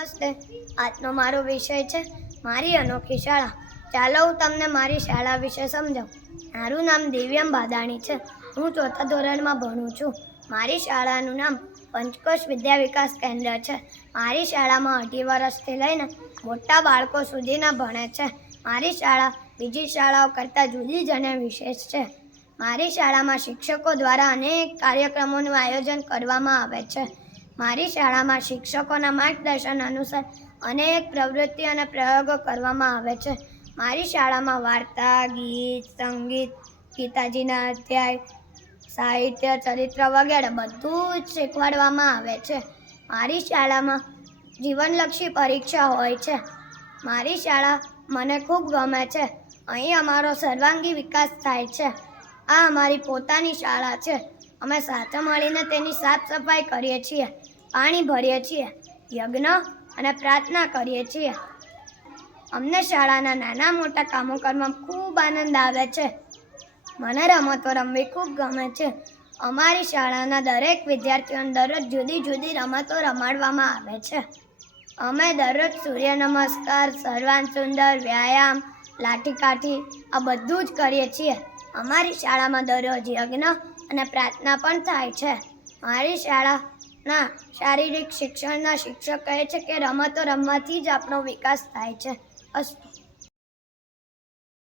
નમસ્તે આજનો મારો વિષય છે મારી અનોખી શાળા. ચાલો હું તમને મારી શાળા વિશે સમજાવું. મારું નામ દિવ્યમ બાદાણી છે. હું ચોથા ધોરણમાં ભણું છું. મારી શાળાનું નામ પંચકોશ વિદ્યા વિકાસ કેન્દ્ર છે. મારી શાળામાં અઢી વર્ષથી લઈને મોટા બાળકો સુધીના ભણે છે. મારી શાળા બીજી શાળાઓ કરતાં જુદી જ અને વિશેષ છે. મારી શાળામાં શિક્ષકો દ્વારા અનેક કાર્યક્રમોનું આયોજન કરવામાં આવે છે. મારી શાળામાં શિક્ષકોના માર્ગદર્શન અનુસાર અનેક પ્રવૃત્તિ અને પ્રયોગો કરવામાં આવે છે. મારી શાળામાં વાર્તા, ગીત, સંગીત, ગીતાજીના અધ્યાય, સાહિત્ય, ચરિત્ર વગેરે બધું જ શીખવાડવામાં આવે છે. મારી શાળામાં જીવનલક્ષી પરીક્ષા હોય છે. મારી શાળા મને ખૂબ ગમે છે. અહીં અમારો સર્વાંગી વિકાસ થાય છે. આ અમારી પોતાની શાળા છે. અમે સાથે મળીને તેની સાફ સફાઈ કરીએ છીએ, પાણી ભરીએ છીએ, યજ્ઞ અને પ્રાર્થના કરીએ છીએ. અમને શાળાના નાના મોટા કામો કરવામાં ખૂબ આનંદ આવે છે. મને રમતો રમવી ખૂબ ગમે છે. અમારી શાળાના દરેક વિદ્યાર્થીઓને દરરોજ જુદી જુદી રમતો રમાડવામાં આવે છે. અમે દરરોજ સૂર્ય નમસ્કાર સર્વાન સુંદર, વ્યાયામ લાઠીકાઠી આ બધું જ કરીએ છીએ. અમારી શાળામાં દરરોજ યજ્ઞ અને પ્રાર્થના પણ થાય છે. મારી શાળાના શારીરિક શિક્ષણના શિક્ષક કહે છે કે રમતો રમવાથી જ આપણો વિકાસ થાય છે. અસ્તુ